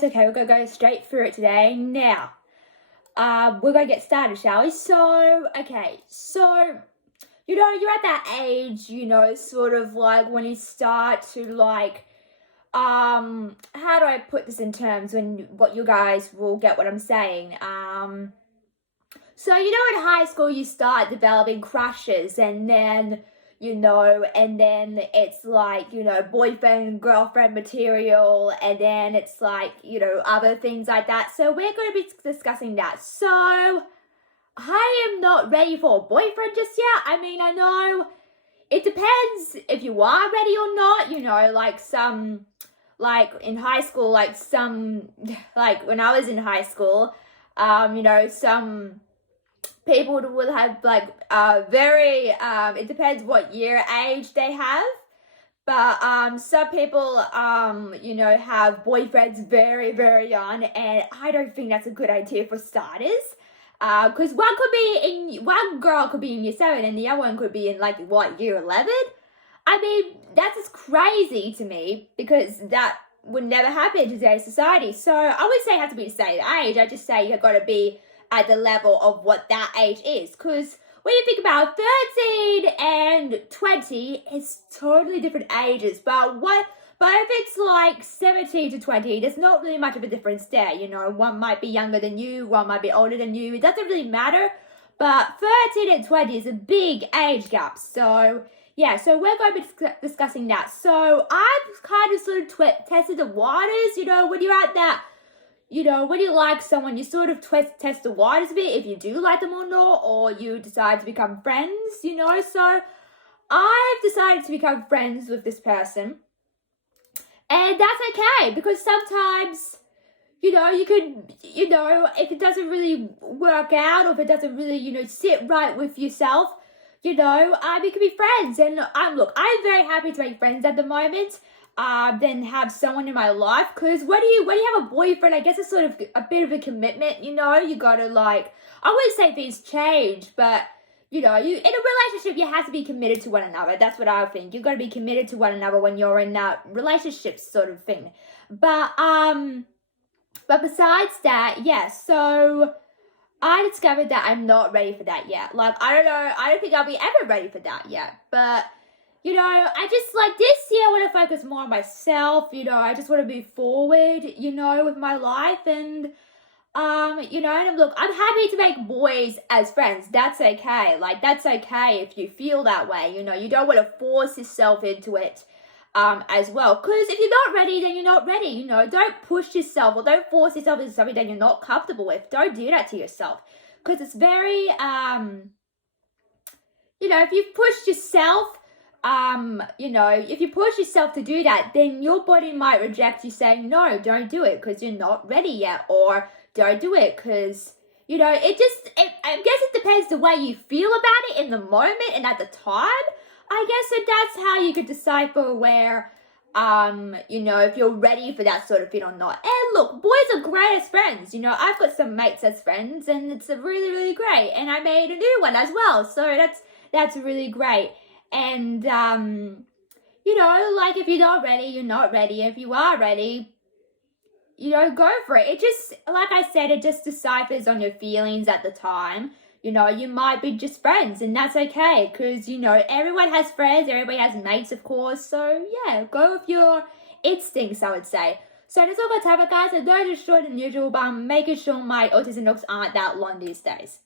guys. Okay, we're gonna go straight through it today. Now, we're gonna get started, shall we? You're at that age, sort of like when you start to like, how do I put this in terms what you guys will get what I'm saying? In high school you start developing crushes, and then it's like, boyfriend, girlfriend material, and then it's like, other things like that. So we're going to be discussing that. So I am not ready for a boyfriend just yet. I mean, I know it depends if you are ready or not, like in high school, like when I was in high school, some people will have it depends what age they have, but some people have boyfriends very, very young, and I don't think that's a good idea for starters, because one girl could be in year 7 and the other one could be in year 11. I mean, that's just crazy to me, because that would never happen in today's society. So I would say it has to be the same age. I just say you've got to be at the level of what that age is, because when you think about 13 and 20, it's totally different ages. But if it's like 17 to 20, there's not really much of a difference there. One might be younger than you, one might be older than you. It doesn't really matter. But 13 and 20 is a big age gap. So yeah, so we're going to be discussing that. So I've kind of sort of tested the waters, when you're at that, when you like someone, you sort of test the waters a bit, if you do like them or not, or you decide to become friends, So I've decided to become friends with this person. And that's okay, because sometimes, you could, if it doesn't really work out, or if it doesn't really, sit right with yourself, we could be friends. And I'm very happy to make friends at the moment. Then have someone in my life, because when you have a boyfriend, I guess it's sort of a bit of a commitment, you gotta I wouldn't say things change, but you in a relationship you have to be committed to one another. That's what I think. You've got to be committed to one another when you're in that relationship sort of thing. But besides that, so I discovered that I'm not ready for that yet. I don't know, I don't think I'll be ever ready for that yet, but I just this year I want to focus more on myself. I just want to move forward, with my life. And, I'm happy to make boys as friends. That's okay. That's okay if you feel that way. You don't want to force yourself into it, as well. Because if you're not ready, then you're not ready. Don't push yourself, or don't force yourself into something that you're not comfortable with. Don't do that to yourself. Because it's very, if you've pushed yourself, if you push yourself to do that, then your body might reject you, saying, no, don't do it because you're not ready yet, or don't do it because, I guess it depends the way you feel about it in the moment and at the time. I guess so that's how you could decipher where, if you're ready for that sort of thing or not. And look, boys are great as friends. I've got some mates as friends, and it's really, really great. And I made a new one as well, so that's really great. And, if you're not ready, you're not ready. If you are ready, go for it. It just, like I said, it just deciphers on your feelings at the time. You might be just friends, and that's okay, because, everyone has friends, everybody has mates, of course. So, yeah, go with your instincts, I would say. So, that's all my time, guys. I know it's shorter than usual, but I'm making sure my autism looks aren't that long these days.